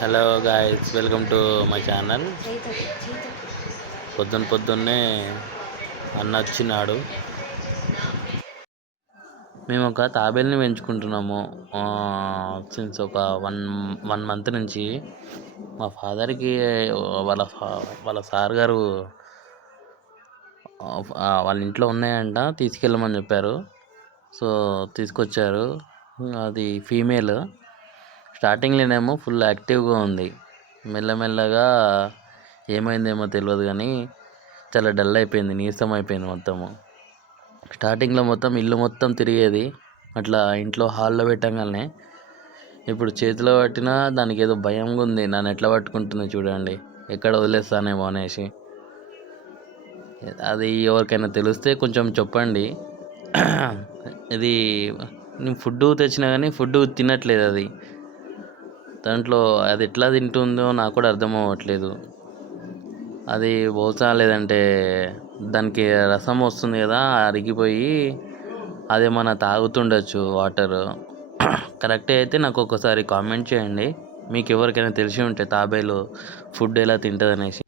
Hello guys, welcome to my channel. పొద్దున్నే అన్న వచ్చినాడు. మేము ఒక తాబేల్ని పెంచుకుంటున్నాము సిన్స్ ఒక వన్ మంత్ నుంచి. మా ఫాదర్కి వాళ్ళ సార్ గారు వాళ్ళ ఇంట్లో ఉన్నాయంట, తీసుకెళ్ళమని చెప్పారు. సో తీసుకొచ్చారు. అది ఫీమేల్. స్టార్టింగ్లోనేమో ఫుల్ యాక్టివ్గా ఉంది. మెల్లమెల్లగా ఏమైందేమో తెలియదు కానీ చాలా డల్ అయిపోయింది, నీరసం అయిపోయింది మొత్తము. స్టార్టింగ్లో మొత్తం ఇల్లు మొత్తం తిరిగేది, అట్లా ఇంట్లో హాల్లో పెట్టగానే. ఇప్పుడు చేతిలో పట్టినా దానికి ఏదో భయంగా ఉంది, నన్ను ఎట్లా పట్టుకుంటుంది చూడండి, ఎక్కడ వదిలేస్తానేమో అనేసి. అది ఎవరికైనా తెలిస్తే కొంచెం చెప్పండి. ఇది నేను ఫుడ్ తెచ్చినా కానీ ఫుడ్ తినట్లేదు. అది దాంట్లో అది ఎట్లా తింటుందో నాకు కూడా అర్థం అవ్వట్లేదు. అది బహుశా లేదంటే దానికి రసం వస్తుంది కదా, అరిగిపోయి అదేమన్నా తాగుతుండొచ్చు వాటర్. కరెక్టే అయితే నాకు ఒకసారి కామెంట్ చేయండి, మీకు ఎవరికైనా తెలిసి ఉంటే తాబేలు ఫుడ్ ఎలా తింటుంది అనేసి.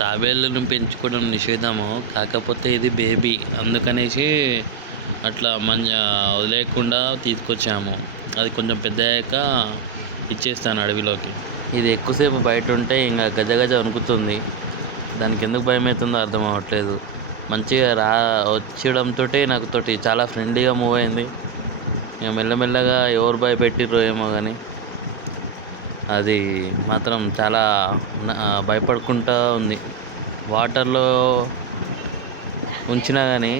తాబేళ్ళను పెంచుకోవడం నిషేధము, కాకపోతే ఇది బేబీ, అందుకనేసి అట్లా వదిలేయకుండా తీసుకొచ్చాము. అది కొంచెం పెద్ద అయ్యాక ఇచ్చేస్తాను అడవిలోకి. ఇది ఎక్కువసేపు బయట ఉంటే ఇంకా గజ గజ వణుకుతుంది. దానికి ఎందుకు భయం అవుతుందో అర్థం అవ్వట్లేదు. మంచిగా వచ్చడంతో నాకు చాలా ఫ్రెండ్లీగా మూవ్ అయింది. ఇక మెల్లమెల్లగా ఎవరు భయపెట్టిర్రో ఏమో కానీ అది మాత్రం చాలా భయపడుకుంటూ ఉంది. వాటర్లో ఉంచినా కానీ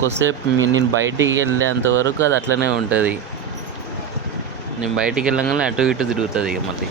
కొద్దిసేపు నేను బయటికి వెళ్ళేంత వరకు అది అట్లనే ఉంటుంది. నేను బయటికి వెళ్ళగానే అటు ఇటు తిరుగుతుంది ఇక మళ్ళీ.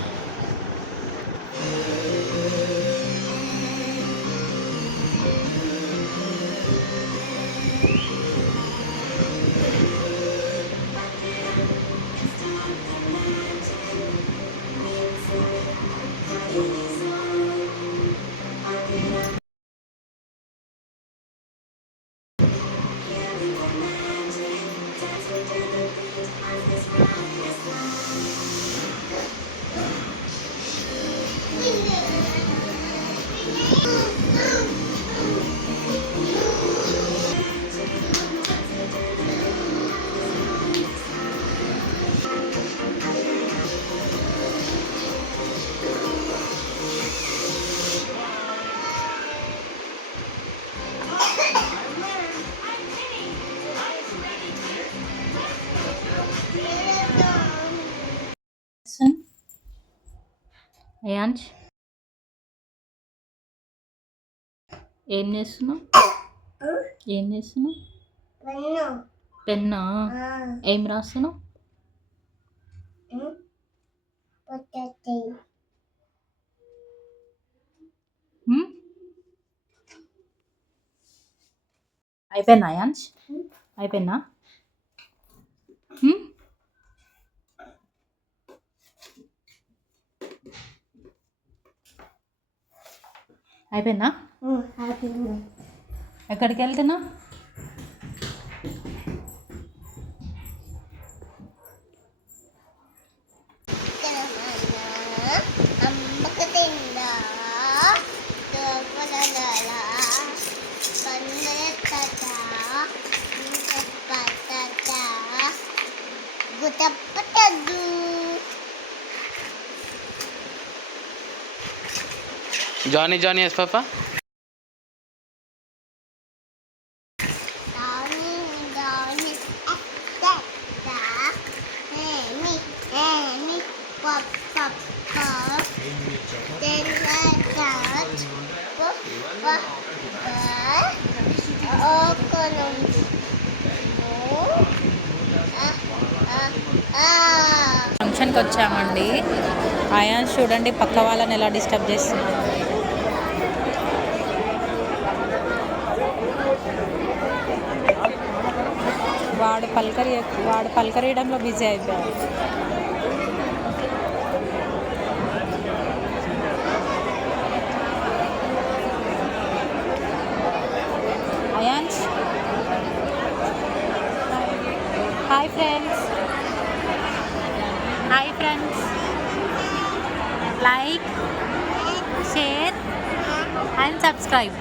అయాంష్, ఏం చేస్తున్నావు? పెన్నా? ఏం రాస్తున్నావు? అయిపోయిందా అయాంష్? అయిపోయిందా? అయిపోయిందా? ఎక్కడికి వెళ్తున్నా? Johnny, yes, Papa. ఫంక్షన్కి వచ్చామండి. అయాన్స్ చూడండి పక్క వాళ్ళని ఎలా డిస్టర్బ్ చేస్తున్నాడు. వాడు పలకరియడంలో బిజీ అయిపోయాడు. Ions, hi friends. Like, share and subscribe.